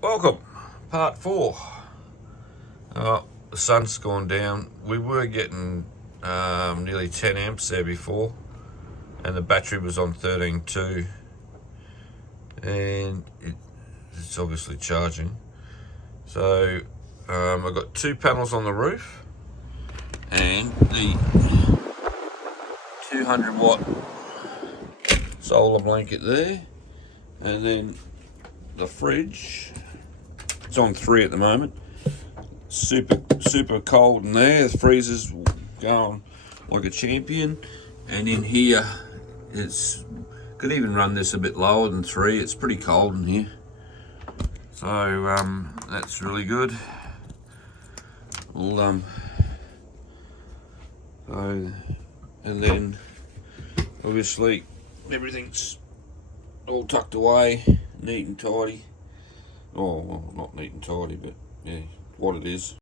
Welcome, part 4. The sun's gone down. We were getting nearly 10 amps there before, and the battery was on 13.2, and it's obviously charging. So I've got 2 panels on the roof and the 200 watt solar blanket there, and then the fridge. It's on 3 at the moment. Super cold in there. The freezer's going like a champion. And in here, it's could even run this a bit lower than 3. It's pretty cold in here. So that's really good. Well, and then obviously everything's all tucked away, neat and tidy. Oh, well, not neat and tidy, but yeah, what it is.